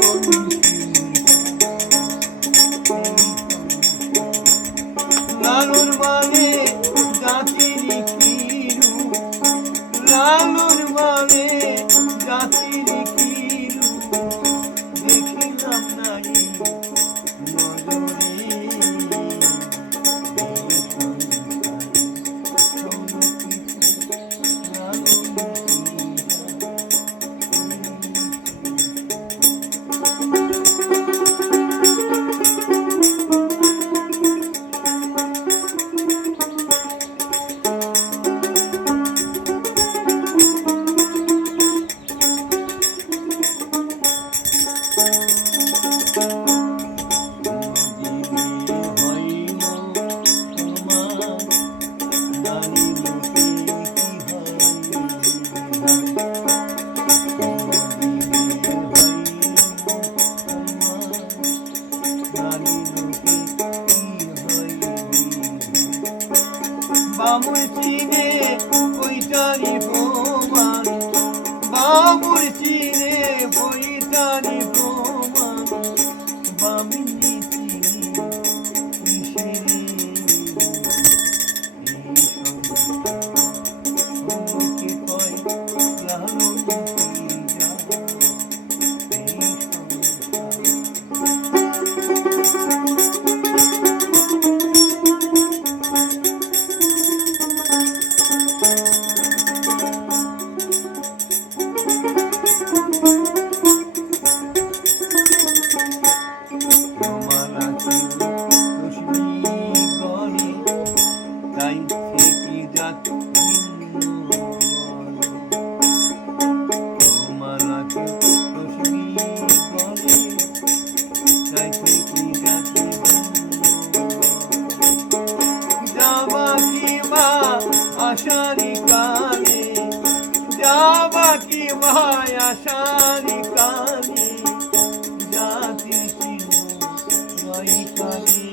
করবে। লালুর মানে জাতির কিরু, লালুর মানে জাতির কিরু, দেখিলাম নারী নজরে বামুর চিনে বৈতারি প্রমাণ, বামুর চিনে বৈতারি প্রমাণ, বামিনী চিনে কিসেরে সঙ্গে কয় লালন আশারি কানে যাবা কি ভাই আশারি কানে জাতি চিহ্ন জয় কানে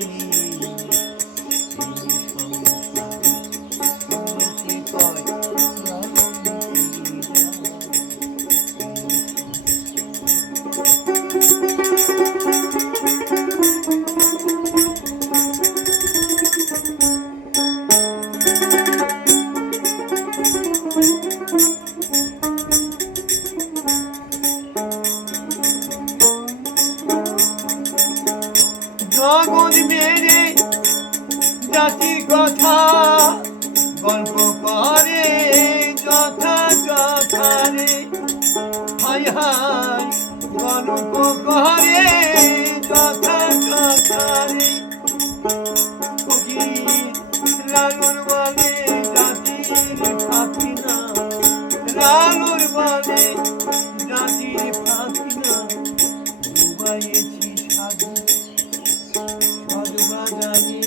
জগৎ মেরে জাতির কথা গল্প করে যথা যথারে, হায় হায় গল্প করে যথা যথারে, লালুর বলে জাতির ফাঁকি না, লালুর বলে জাতির ফাঁকি না, ডুবাইয়েছি সাধু সদবাজারে।